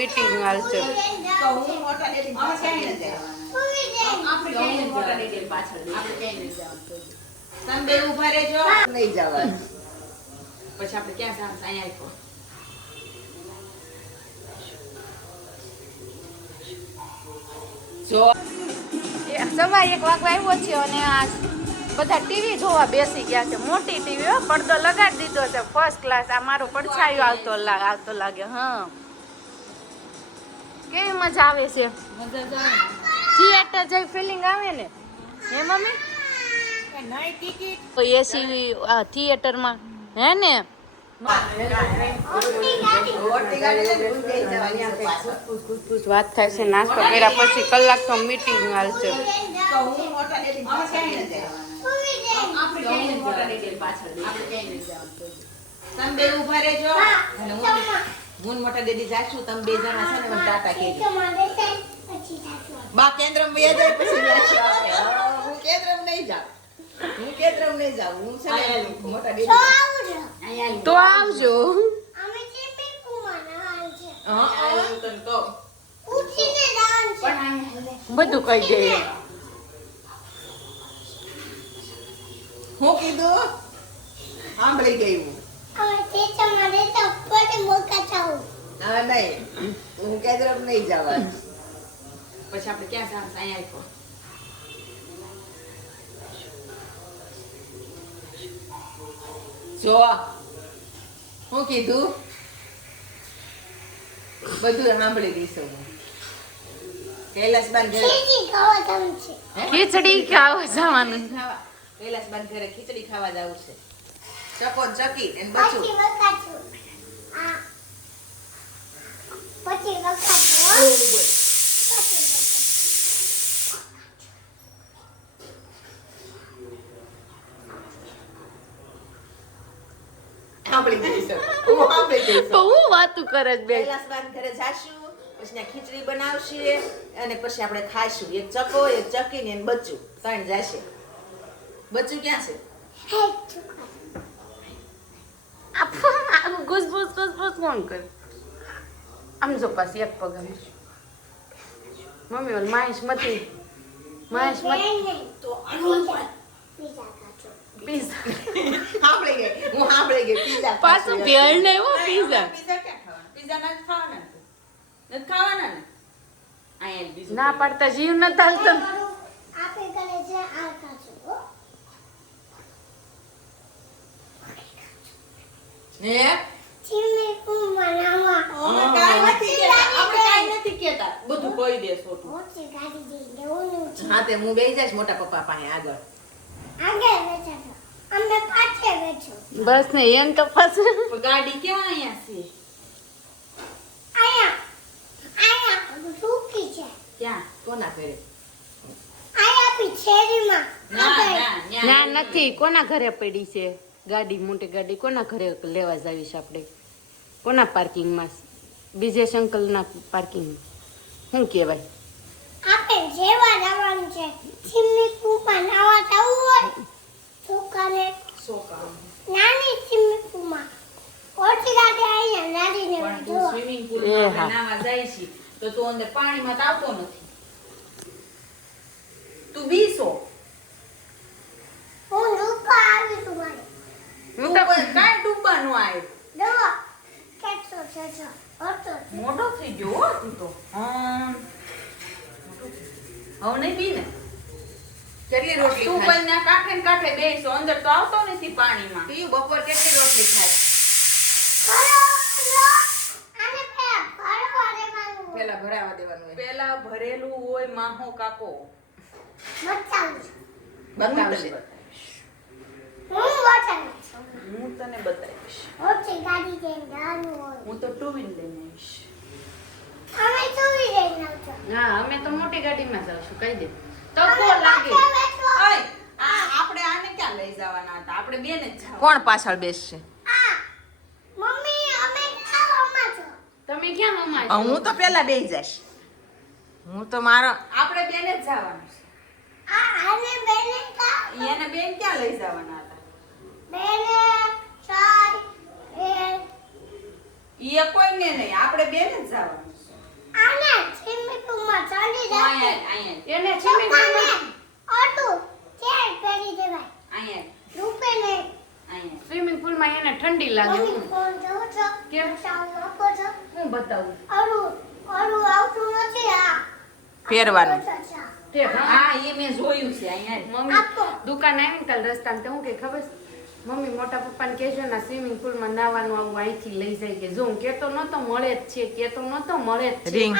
Meeting હાલશે તો હું મોટા ડેડી પાછળ લઈ જાય આપણે ક્યાંય મોટા ડેડી પાછળ આપણે ક્યાંય લઈ જવાનું તમે બે ઊભા રહેજો નહીં જવાનું પછી આપણે ક્યાં જવાનું અહીંયા આવો જો સવારે 1 વાગવા આવ્યો છે અને આ બધા ટીવી જોવા બેસી ગયા છે. મોટી ટીવી પડદો લગાડી દીધો છે ફર્સ્ટ ક્લાસ. આ મારો પડછાયો આવતો લાગે. હા, કેવી મજા આવે છે. થિયેટર જેવી ફિલિંગ આવે ને હે મમ્મી. નહીં ટિકિટ એસી થિયેટરમાં હે ને. વાત થાય છે. નાસ્તો કર્યા પછી કલાક તો મીટિંગ હાલશે. તો હું મોટા ડેડી પાછળ લઈ જાય આપણે ક્યાંય મોટા ડેડી પાછળ આપણે ક્યાંય લઈ જવાનું તમે બે ઊભા રહેજો અને હું મોટા ડેડી જાશું તમે બે જણા છે ને મને ટાટા કહેજો બા કેન્દ્રમાં બે જાય પછી જાશું આપણે હું કેન્દ્રમાં નહીં જાઉં હું છે ને મોટા ડેડી તો આવજો. બધું કહી દે. હું કીધું સાંભળી ગયું હવે નહીં હું કેન્દ્રમાં નહીં જવાનું પછી આપણે ક્યાં જવાનું અહીંયા જો હું કીધું બધું સાંભળી દઈશું હું કૈલાસબાન ઘરે ખીચડી ખાવા જવાનું. કૈલાસબાન ઘરે ખીચડી ખાવા જવું છે. ચકો ને ચકી અને બચું સાંભળી દઈશું હું સાંભળી દઈશું. તો હું વાતું કરે છે બે. કૈલાસબાન ઘરે જાશું પછી ત્યાં ખીચડી બનાવશે અને પછી આપણે ખાઈશું. એક ચકો એક ચકી ને બચ્ચું ત્રણ જશે. બચ્ચું ક્યાં છે? ગુસબુસ કોણ કરે? આમ જો પાછી એક પગ મમ્મી ઓલ માઈશ મતી તો પીઝા સાંભળી ગઈ હું સાંભળી ગઈ પીઝા પાછું ભેળ ને એવો પીઝા. પીઝા ક્યાં ખાવાના? પીઝા નથી ખાવાના નથી ખાવાના ને અહીંયા બીજું ના પાડતા જીવ ન ચાલતો. હે અમે કાંઈ નથી કહેતા બધું કહી દે છોટું. હા તે હું બેસી જઈશ મોટા પપ્પા પાસે આગળ બસ ને એમ તો પાછું ગાડી ક્યાં અહીંયા છે ક્યાં કોના ઘરે ના નથી. કોના ઘરે પડી છે ગાડી? મોટી ગાડી કોના ઘરે લેવા જાવીશ આપણે? કોના પાર્કિંગમાં? બીજેશ અંકલના પાર્કિંગમાં. શું કહેવાય? સ્વિમિંગ પુલમાં નાવા જાય છે તો તું અંદર પાણીમાં તો આવતો નથી. તું બીસો હું તો કાંઈ ડૂબવા નો આવે. મોટો થઈ ગયો હો તું તો. હવે નહીં પી ને કેટલી રોટલી તું પણ ના કાંઠે ને કાંઠે બેસો અંદર તો આવતો નથી પાણીમાં. તું બપોર કેટલી રોટલી ખાય? પેલા ભરાવા દેવાનું હોય. પેલા ભરેલું હોય માહો કાકો બતાવશે. હું તને બતાવીશ. હું તો ટુ વ્હીલ લઈને આવીશ. હા, અમે તો મોટી ગાડીમાં જાવશું. કહી દે તો લાગે. આપણે આને ક્યાં લઈ જવાના હતા? આપણે બેન જ જવાનું. કોણ પાછળ બેસશે? તમે ક્યાં મમ્મા? હું તો પેલા બેસી જઈશ. હું તો મારો આપણે બેન જ જવાનું છે. એને બેન ક્યાં લઈ જવાના હતા? ઈ કોઈને નહીં, આપણે બેન જ જવાનું છે. એને સ્વિમિંગ સ્વિમિંગ પુલમાં એને ઠંડી લાગે કેમ હું બતાવું પહેરવાનું તે હા હા એ મેં જોયું છે અહીંયા મમ્મી દુકાન આવી કાલ રસ્તામાં તો હું કે ખબર છે? મમ્મી મોટા પપ્પાને કહેજો ને સ્વિમિંગ પુલમાં નાવાનું આવું અહીંથી લઈ જાય કે જો હું કેતો નતો મળે જ છે કેતો નતો મળે જ છે રીંગ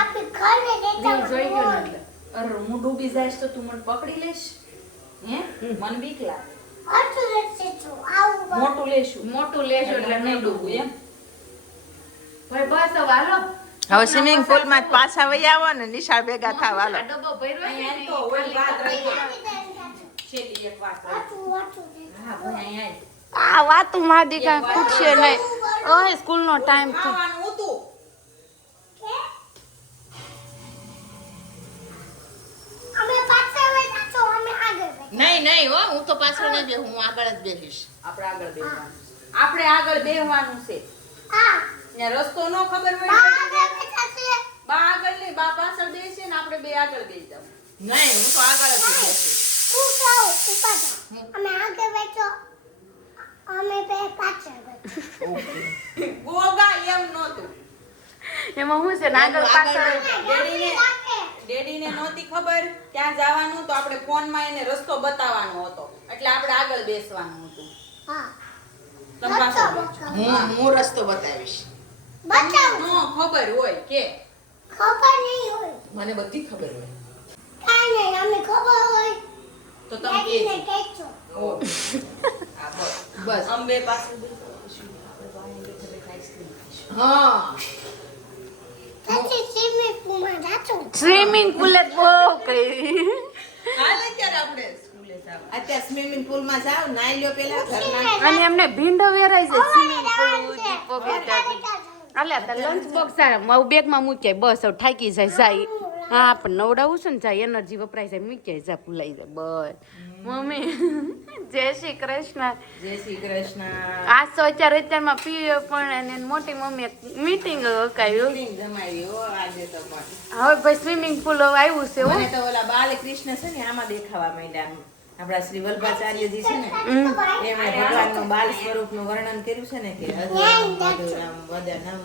દિલ જોઈ ગયો ને એટલે અરે હું ડૂબી જઈશ તો તું મને પકડી લેશ હે મને બીક લાગે મોટું લેશું મોટું લેજો એટલે નહીં નહીં ડૂબું એમ ભાઈ બસ હવે હાલો હવે સ્વિમિંગ પુલ માં પાછા વહી આવો ને નિશાળ ભેગા થાવ હાલો આ ડબ્બો ભર્યો છે અહીંયા ને તો ઓલી ખાલી વાત રહી ગઈ. ખાલી છેલ્લી એક વાત રહી. હા ભાઈ અહીંયા આ વાતું માં દીકા પૂછશે નહીં ઓય સ્કૂલ નો ટાઈમ છે ખાવાનું હતું નહીં નહીં હો હું તો પાછળ નહીં બેહું હું આગળ જ બેસીશ આપણે આગળ બેહવાનું છે ત્યાં રસ્તો ન ખબર હોય બા આગળ નહીં બા પાછળ બેસે ને આપણે બે આગળ બેસી જાવ નહીં હું તો આગળ જ બેસીશ ગોગા એમ નહોતું એમાં હું છે ને આગળ પાછળ ડેડીને નહોતી ખબર ત્યાં જવાનું તો આપણે ફોનમાં એને રસ્તો બતાવવાનો હતો એટલે આપણે આગળ બેસવાનું હતું તમે પાછળ બેસજો. હું રસ્તો બતાવીશ નો ખબર હોય કે મને બધી ખબર હોય તો તમે કહેજો. ઓ આ બસ અંબે પાસે બેસશું આપણે બહાર બેઠા બેઠા આઈસ્ક્રીમ ખાઈશું હા સ્વિમિંગ પુલ જ બહુ કરી હાલે ક્યારે આપણે સ્કૂલે જાવ અત્યારે સ્વિમિંગ પુલ માં જાવ નાઈ લ્યો પેલા ઘરના અને એમને ભીંડો વેરાય છે સ્વિમિંગ પુલ અલ્યા તાર લંચ બોક્સ સારા બેગ માં મૂક્યા બસ હવે થાકી જાય હા પણ નવડાવું છે ને જાય એનર્જી વપરાય જાય મૂક્યા જા ભૂલાઈ જાય બસ મમ્મી જય શ્રી કૃષ્ણ જય શ્રી કૃષ્ણ આ તો અત્યારમાં પીએ પણ અને મોટી મમ્મી મીટિંગ હકાવ્યું મીટિંગ જમાવી હો આજે તો પણ હવે ભાઈ સ્વિમિંગ પુલ આવ્યું છે હો મને તો ઓલા બાલકૃષ્ણ છે ને આમાં દેખાવા માંડ્યા આપણા શ્રી વલ્ભાચાર્યજી છે ને એમણે ભગવાનનું બાલ સ્વરૂપનું વર્ણન કર્યું છે ને કે હૃદયમ મધુરમ વદનમ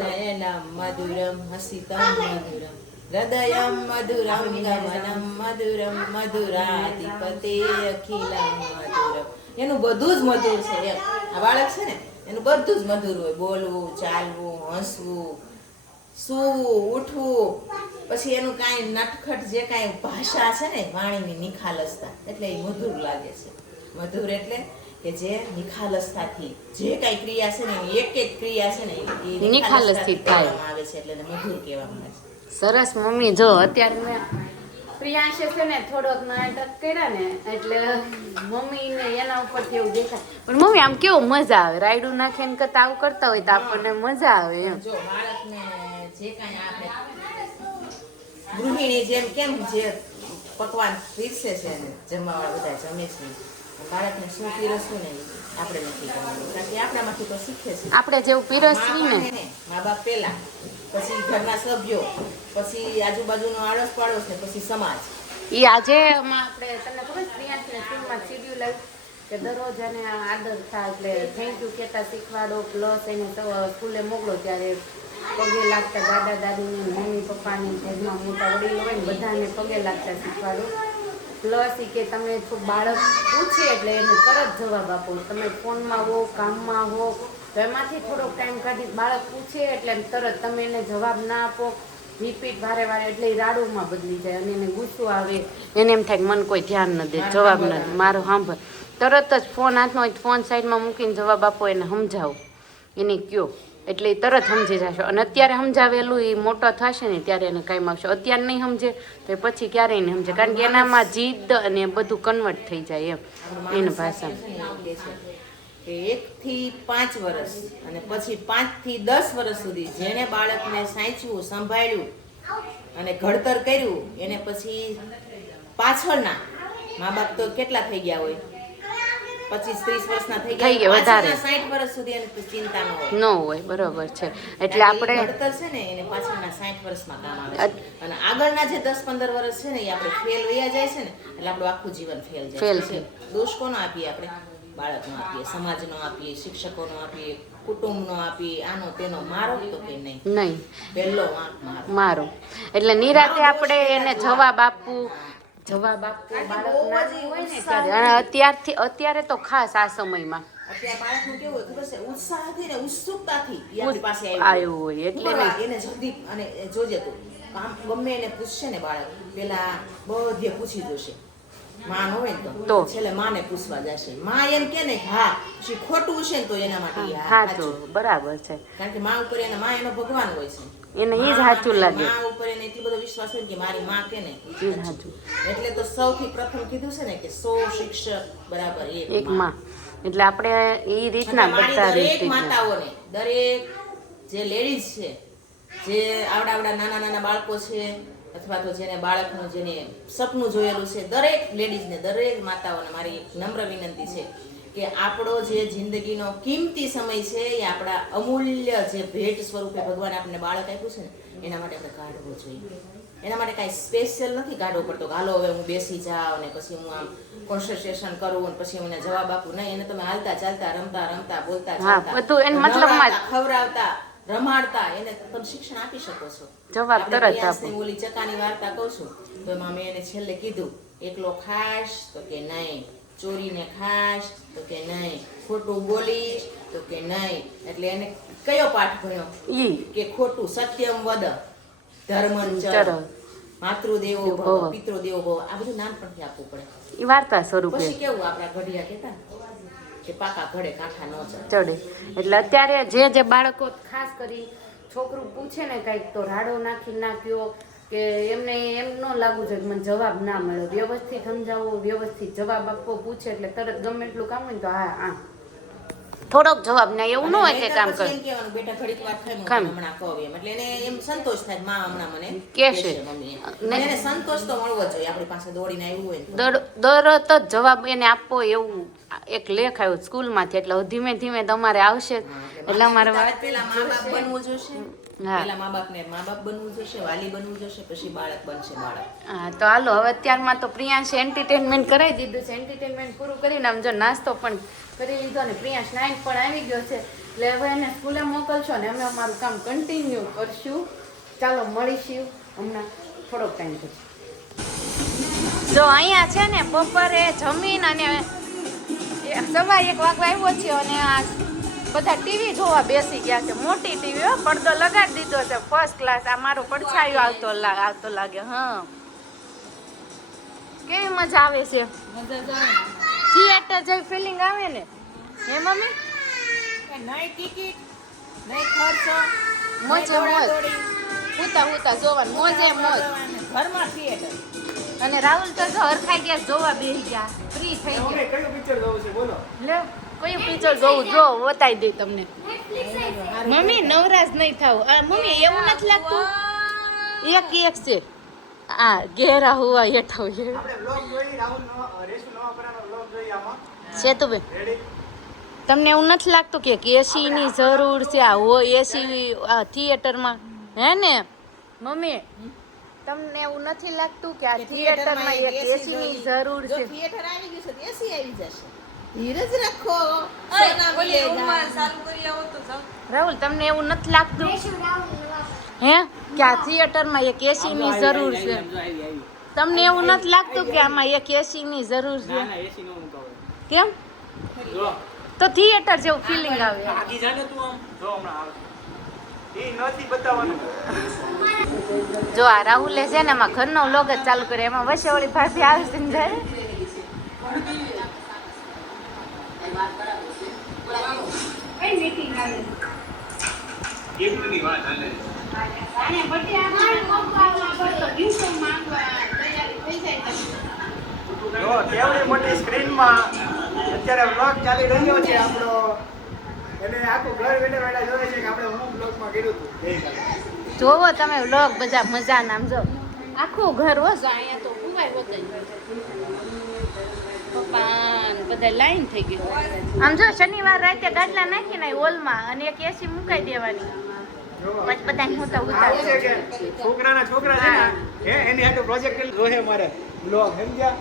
નયનમ મધુરમ હસિતમ મધુરમ હૃદયમ મધુરમ ગમનમ મધુરમ મધુરાધિપતે અખિલમ મધુરમ એનું બધું જ મધુર છે એમ આ બાળક છે ને એનું બધું જ મધુર હોય બોલવું ચાલવું હસવું સૂવું ઉઠવું પછી એનું કાંઈ નટખટ જે કાંઈ ભાષા છે ને વાણીની નિખાલસતા એટલે એ મધુર લાગે છે મધુર એટલે કે જે નિખાલસતાથી જે કાંઈ ક્રિયા છે ને એની એક એક ક્રિયા છે ને એ નિખાલસથી કરવામાં આવે છે એટલે એને મધુર કહેવામાં આવે છે સરસ મમ્મી જો અત્યારે મેં પ્રિયાંશે છે ને થોડોક નાટક કર્યા ને એટલે મમ્મીને એના ઉપરથી એવું દેખાય પણ મમ્મી આમ કેવું મજા આવે રાયડું નાખે ને કરતા આવું કરતા હોય તો આપણને મજા આવે એમ જો બાળકને જે કાંઈ આપણે ગૃહિણી જેમ કેમ જે પકવાન પીરસે છે ને જમવાવાળા બધા જમે છે બાળકને શું પીરસવું ને આપણે નથી કરવાનું કારણ કે આપણામાંથી તો શીખે છે આપણે જેવું પીરસવી ને મા બાપ પહેલા પછી ઘરના સભ્યો પછી આજુબાજુનો આડોશ પાડોશ ને પછી સમાજ એ આજે આપણે તમને ખબર પ્રિયાંશને સ્કૂલમાં શિડ્યુલ આવ્યું કે દરરોજ એને આદર થાય એટલે થેન્ક યુ કહેતા શીખવાડો પ્લસ એને સ્કૂલે મોકલો ત્યારે પગે લાગતા દાદા દાદીને મમ્મી પપ્પાને ઘરમાં મોટા વડીલો હોય ને બધાને પગે લાગતા શીખવાડો પ્લસ એ કે તમે બાળક પૂછે એટલે એને તરત જવાબ આપો તમે ફોનમાં હો કામમાં હો તો એમાંથી થોડોક ટાઈમ કાઢી બાળક પૂછે એટલે તરત તમે એને જવાબ ના આપો રિપીટ વારે વારે એટલે એ રાડુમાં બદલી જાય અને એને ગુસ્સો આવે એને એમ થાય કે મને કોઈ ધ્યાન ન દે જવાબ ન દે મારો સાંભળ તરત જ ફોન હાથમાં હોય ફોન સાઈડમાં મૂકીને જવાબ આપો એને સમજાવો એને કયો એટલે એ તરત સમજી જશે અને અત્યારે સમજાવેલું એ મોટો થશે ને ત્યારે એને કાંઈ આવશે અત્યારે નહીં સમજે તો એ પછી ક્યારેય નહીં સમજે કારણ કે એનામાં જીદ અને બધું કન્વર્ટ થઈ જાય એમ એની ભાષામાં 1 થી 5 વર્ષ અને પછી 5 થી 10 વર્ષ સુધી જેણે બાળકને સાચવ્યું સંભાળ્યું અને ઘડતર કર્યું એને પછી પાછળના મા બાપ તો કેટલા થઈ ગયા હોય 25-30 વર્ષના થઈ થઈ ગયા, વધારે. 60 વર્ષ સુધી એને ચિંતા ન હોય. ન હોય, બરોબર છે. એટલે આપણે ઘડતર છે ને એને પાછળના 60 વર્ષમાં કામ આવે છે. અને આગળના જે 10-15 વર્ષ છે ને એ આપણે ફેલ વયા જાય છે ને એટલે આપણું આખું જીવન ફેલ જાય ફેલ છે. દોષ કોનો આપીએ આપણે? બાળકનો આપીએ, સમાજનો આપીએ, શિક્ષકોનો આપીએ, કુટુંબનો આપીએ, આનો તેનો. મારો તો કે નહીં, નહીં પહેલો વાંક મારો. મારો. એટલે નિરાતે આપણે એને જવાબ આપવું બાળક નાનું હોય ને ત્યારે. અને અત્યારે તો ખાસ આ સમયમાં અત્યારે બાળકનું કેવું હોય ખબર છે? ઉત્સાહથી ને ઉત્સુકતાથી ઈ આપણી પાસે આવ્યું હોય એટલે ઉભરવા, એને જલ્દી. અને જોજે તું કામ ગમે એને પૂછશે ને બાળક, પેલા બધે પૂછી જોશે. માં હોય ને તો છેલ્લે માને પૂછવા જશે. માં એમ કે ને હા, પછી ખોટું હશે ને તો એના માટે ઈ સાચું, બરાબર છે. કારણ કે માં ઉપર એનો ભગવાન હોય છે. એને ઈ જ સાચું લાગે. માં ઉપર એને એટલો બધો વિશ્વાસ હોય કે મારી માં કે ને ઈ જ સાચું. એટલે તો સૌથી પ્રથમ કીધું છે ને કે 100 શિક્ષક બરાબર એક માં. એટલે આપણે એ રીતના બધા દરેક માતાઓને, દરેક જે લેડીઝ છે, જે આવડા નાના બાળકો છે, અથવા તો જેને બાળકનું જેને સપનું જોયેલું છે, દરેક લેડીઝને, દરેક માતાઓને મારી નમ્ર વિનંતી છે કે આપણો જે જિંદગીનો કિંમતી સમય છે એ આપણા અમૂલ્ય જે ભેટ સ્વરૂપે ભગવાને આપણને બાળક આપ્યું છે ને એના માટે આપણે કાઢવો જોઈએ. એના માટે કાંઈ સ્પેશિયલ નથી કાઢવો પડતો. હાલો હવે હું બેસી જાઉં ને પછી હું આમ કોન્સન્ટ્રેશન કરું ને પછી મને જવાબ આપું. નહીં, એને તમે હાલતા ચાલતા, રમતા બોલતા ચાલતા, ખવડાવતા, રમાડતા એને તમે શિક્ષણ આપી શકો છો. જવાબ તરત આપો. ઓલી ચકાની વાર્તા કહું છું તો એમાં મેં એને છેલ્લે કીધું, એકલો ખાશ તો કે નહીં, ચોરીને ખાશ તો કે નહીં, ખોટું બોલીશ તો કે નહીં. એટલે એને કયો પાઠ ભણ્યો કે ખોટું સત્યમ વદ ધર્મં ચર માતૃદેવો ભવ પિતૃદેવો ભવ. આ બધું નાનપણથી આપવું પડે. એ વાર્તા સ્વરૂપે. પછી કેવું આપણા ઘડિયા કહેતા કે પાકા ઘડે કાંઠા ન ચડે. એટલે અત્યારે જે બાળકો ખાસ કરી છોકરું પૂછે ને કંઈક તો રાડો નાખ્યો કે એમને એમ ન લાગવું જોઈએ મને જવાબ ના મળ્યો. વ્યવસ્થિત સમજાવવો, વ્યવસ્થિત જવાબ આપવો. પૂછે એટલે તરત ગમે એટલું કામ હોય તો હા થોડોક જવાબ ના, એવું ન હોય કે કામ કરે. બેટા ઘડીક વાર ખાઈ હમણાં કહું એમ એટલે એને એમ સંતોષ થાય માં હમણાં મને કહેશે. એને સંતોષ તો મળવો જોઈએ. આપણી પાસે દોડીને આવ્યું હોય તરત જ જવાબ એને આપવો. એવું એક લેખ આવ્યો સ્કૂલમાંથી. એટલે ધીમે ધીમે તમારે આવશે. એટલે અમારે પેલા મા બાપ બનવું જોશે, પેલા મા બાપ બનવું જોશે, વાલી બનવું જોશે, પછી બાળક બનશે બાળક. હા તો હાલો હવે અત્યારમાં તો પ્રિયાંશે એન્ટરટેનમેન્ટ કરાવી દીધું છે. એન્ટરટેનમેન્ટ પૂરું કરીને આમ જો નાસ્તો પણ કરી લીધો ને પ્રિયાંશ 9 પણ આવી ગયો છે. એટલે હવે એને સ્કૂલે મોકલશો ને અમે અમારું કામ કન્ટિન્યુ કરશું. ચાલો મળીશું હમણાં થોડોક ટાઈમ પછી. જો અહીંયા છે ને બપોરે જમીન અને 1:15 વાગવા આવ્યો છે અને આ બધા ટીવી જોવા બેસી ગયા છે. મોટી ટીવી, પડદો લગાડી દીધો છે ફર્સ્ટ ક્લાસ. આ મારો પડછાયો આવતો લાગે. હા કેવી મજા આવે છે. થિયેટર જેવી ફિલિંગ આવે ને. હે મમ્મી? નહીં ટિકિટ, નહીં ખર્ચો, મોજે મોજ, હુતા જોવાનું, મોજે મોજ. ઘરમાં થિયેટર. અને રાહુલ તો જો હરખાઈ ગયા જોવા બેસી ગયા, ફ્રી થઈ ગયા. કયું પિક્ચર જોવું છે બોલો? લે કયું પિક્ચર જોવું જો બતાવી દે તમને. મમ્મી નવરાજ નહીં થાવ. મમ્મી એવું નથી લાગતું એક છે આ ઘેરા હુવા હેઠા આપણે વ્લોગ જોઈ રાહુલ રેસુ નવાપરાનો વ્લોગ જોઈ આમાં છે તો બે. રેડી? તમને એવું નથી લાગતું કે એસી ની જરૂર છે? આ હોય એસી થિયેટરમાં હે ને મમ્મી? તમને એવું નથી લાગતું કે આ થિયેટરમાં એક એસી ની જરૂર જો છે? થિયેટર આવી ગયું છે એસી આવી જશે. ધીરજ રાખો. સોના મિલેગા. રાહુલ તમને એવું નથી લાગતું હે કે આ થિયેટરમાં એક એસી ની જરૂર છે? તમને એવું નથી લાગતું કે આમાં એક એસી ની જરૂર છે? ના એસી નો મુકાવો. કેમ? જો તો થિયેટર જેવું ફિલિંગ આવે. આજી જાને તું આમ જો હમણાં આવે. ઈ નથી બતાવવાનું. જો આ રાહુલે છે ને એમાં ઘરનો વ્લોગ જ ચાલુ કરે. એમાં વચ્ચે ઓલી ભાભી આવે છે ને જાય ગિફ્ટની વાત હાલે. જો કેવડી મોટી સ્ક્રીનમાં અત્યારે વ્લોગ ચાલી રહ્યો છે આપણો. એને આખું ઘર બેઠા જોવે છે કે આપણે હું વ્લોગમાં કર્યું હતું ગઈકાલે. જોવો તમે વ્લોગ બધા મજા નામ જો આખું ઘર હો. અહીંયા તો કુવાય હોત પપ્પા ને બધા લાઈન થઈ ગયું. આમ જો શનિવાર રાતે ગાટલા નાખીને હોલમાં અને એક એસી મુકાઈ દેવાની. પછી બધા હું તો આવું છે કે છોકરાના છોકરા છે ને એની હાટુ પ્રોજેક્ટ જોહે મારે બ્લોગ સમજ્યા.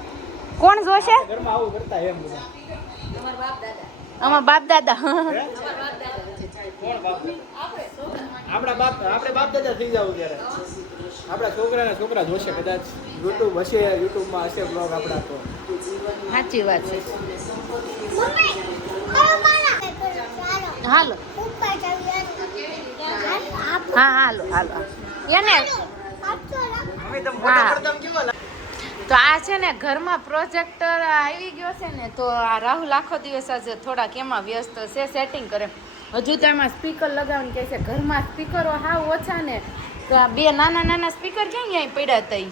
કોણ જોશે? ઘરમાં આવું કરતા એમ બધા. અમાર બાપ દાદા. હે? કોણ બાપ દાદા? આપણે બાપ દાદા થઈ જાવ ત્યારે આપણા છોકરાના છોકરા જોશે કદાચ. યુટ્યુબ હશે, યુટ્યુબમાં હશે બ્લોગ આપણા તો. સાચી વાત છે. હાલો હા હાલો હાલો એને મમ્મી તમે મોટા પડદા કેવો લાગે? તો આ છે ને ઘરમાં પ્રોજેક્ટર આવી ગયો છે ને તો આ રાહુલ આખો દિવસ આજે થોડાક એમાં વ્યસ્ત છે, સેટિંગ કરે. હજુ તો એમાં સ્પીકર લગાવવાનું કહે છે. ઘરમાં સ્પીકરો હાવ ઓછા ને તો આ બે નાના નાના સ્પીકર ક્યાં ક્યાંય પડ્યા હતા ઈ.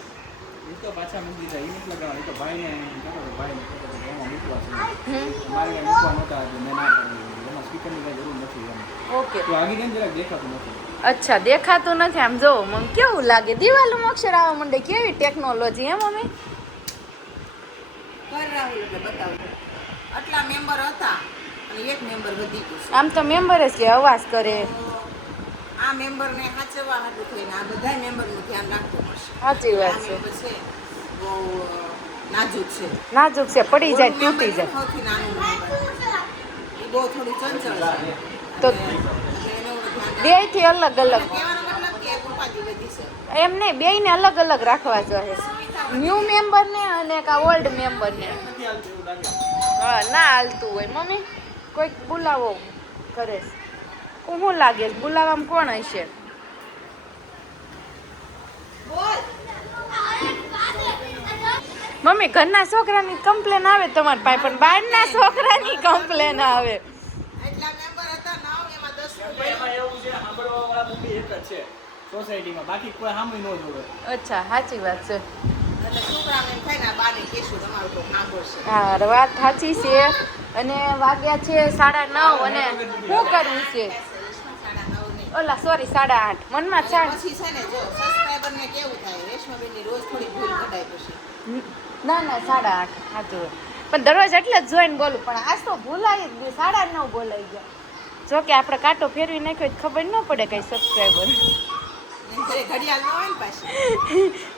એ તો પાછા મૂકી દીધા. એ નથી લગાવવા. એ તો ભાઈને કહેતો હતો, ભાઈને કહેતો હતો એમાં મૂકવા છે. મારે કઈ મૂકવા નહોતા એટલે મેં ના પાડી. એમાં સ્પીકરની કઈ જરૂર નથી એમ. ઓકે તો આગળ કેમ જરાક દેખાતું નથી. અચ્છા દેખાતું નથી. આમ જો મમ્મી કેવું લાગે દિવાલમાં અક્ષર આવવા માંડે. કેવી ટેકનોલોજી હે મમ્મી? કર રાહુલ એટલે બતાવું. આટલા મેમ્બર હતા અને એક મેમ્બર વધી ગયું છે. આમ તો મેમ્બર જ કે અવાજ કરે. આ મેમ્બરને સાચવવા હાટું થઈને આ બધા મેમ્બરનું ધ્યાન રાખવું પડશે. સાચી આ વાત છે. મેમ્બર છે બહુ નાજુક છે. નાજુક છે, પડી જાય, તૂટી જાય. સૌથી નાનું મેમ્બર એ બહુ થોડી ચંચળ છે. તો એટલે એનું ધ્યાન બે થી અલગ અલગ કહેવાનો મતલબ કે ઉપાધિ વધી છે. એમ નહીં, બે ને અલગ અલગ રાખવા જોઈએ. ન્યૂ મેમ્બર ને અને એક ઓલ્ડ મેમ્બર ને. નથી હાલતું એવું લાગે. હા ના હાલતું હોય મમ્મી. કોઈક બોલાવો કરે છે. શું લાગે છે? બોલાવામાં કોણ હશે? મમ્મી ઘરના છોકરાની કમ્પ્લેન આવે તમારી પાસે પણ બહારના છોકરાની કમ્પ્લેન આવે. એટલા મેમ્બર હતા નાવ એમાં 10 એમાં એવું છે સાંભળવા વાળા મમ્મી એક જ છે સોસાયટીમાં. બાકી કોઈ સામે ન જોવે. અચ્છા સાચી વાત છે. એટલે છોકરાને એમ થાય ને આ બાને કહેશું તમારું તો સાંભળશે. હા વાત સાચી છે. અને વાગ્યા છે 9:30 અને શું કરવું છે? 9:30 નહીં. ઓલા સોરી 8:30 મનમાં અને ચાર. પછી છે ને જો સબસ્ક્રાઇબરને કેવું થાય રેશમાબેનની રોજ થોડી ભૂલ કઢાય પછી. ના 8:30 સાચું. પણ દરરોજ એટલે જ જોઈને બોલું પણ આજ તો ભૂલાઈ જ ગયું. 9:30 બોલાઈ ગયા. જો કે આપણે કાંટો ફેરવી નાખ્યો તો ખબર ન પડે કઈ સબસ્ક્રાઈબર. એમ ઘરે ઘડિયાળ ન હોય ને પાછી.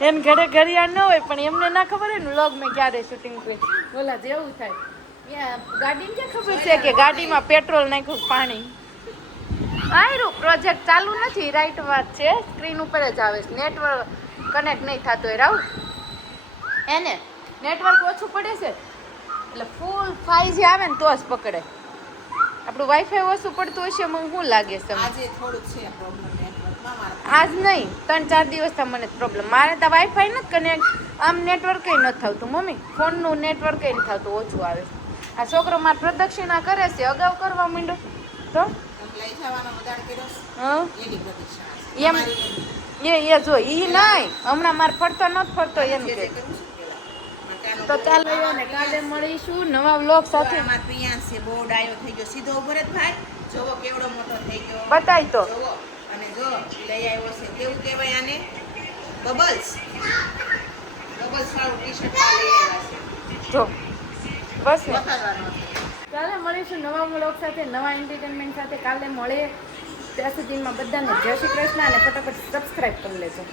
એને ઘરે ઘડિયાળ ન હોય પણ એમને ના ખબર હોય ને વ્લોગ મેં ક્યારે શૂટિંગ કરી. બોલા જેવું થાય ગાડીને ક્યાં ખબર છે કે ગાડીમાં પેટ્રોલ નાખ્યું પાણી. આયરું પ્રોજેક્ટ ચાલુ નથી. રાઈટ વાત છે. સ્ક્રીન ઉપર જ આવે છે. નેટવર્ક કનેક્ટ નહીં થતું હોય રાહુલ. એને નેટવર્ક ઓછું પડે છે એટલે ફૂલ 5G આવે ને તો જ પકડે. આપણું વાઈફાઈ ઓછું પડતું હશે મને શું લાગે છે? આજે થોડુંક છે પ્રોબ્લેમ નેટવર્કમાં મારે. આજ નહીં 3-4 દિવસથી મને પ્રોબ્લેમ. મારે તો વાઈફાઈ નથી કનેક્ટ. આમ નેટવર્ક નથી થતું મમ્મી. ફોનનું નેટવર્ક નથી થતું, ઓછું આવે. આ છોકરો મારે પ્રદક્ષિણા કરે છે. અગાઉ કરવા માંડ્યો તો લઈ જવાનો બગાડ કર્યો હા એની પ્રતીક્ષા એમ એ જો ઈ નહીં હમણાં મારે ફરતો નથી ફરતો એમ કે. તો ચાલો ને કાલે મળીશું નવા વ્લોગ સાથે. આમાં પ્રિયાંશ છે બહુ ડાયો થઈ ગયો. સીધો ઉભો જ ભાઈ. જોવો કેવડો મોટો થઈ ગયો. બતાય તો જોવો અને જો લઈ આવ્યો છે કેવું કહેવાય આને બબલ્સ. બબલ્સ વાળું ટી-શર્ટ લઈ આવ્યા છે. જો બસ ને બતાવવાનો છે. કાલે મળીશું નવા વ્લોગ સાથે, નવા એન્ટરટેનમેન્ટ સાથે. કાલે મળીએ ત્યાં સુધીમાં બધાને જય શ્રી કૃષ્ણ અને ફટાફટ સબસ્ક્રાઈબ કરી લેજો.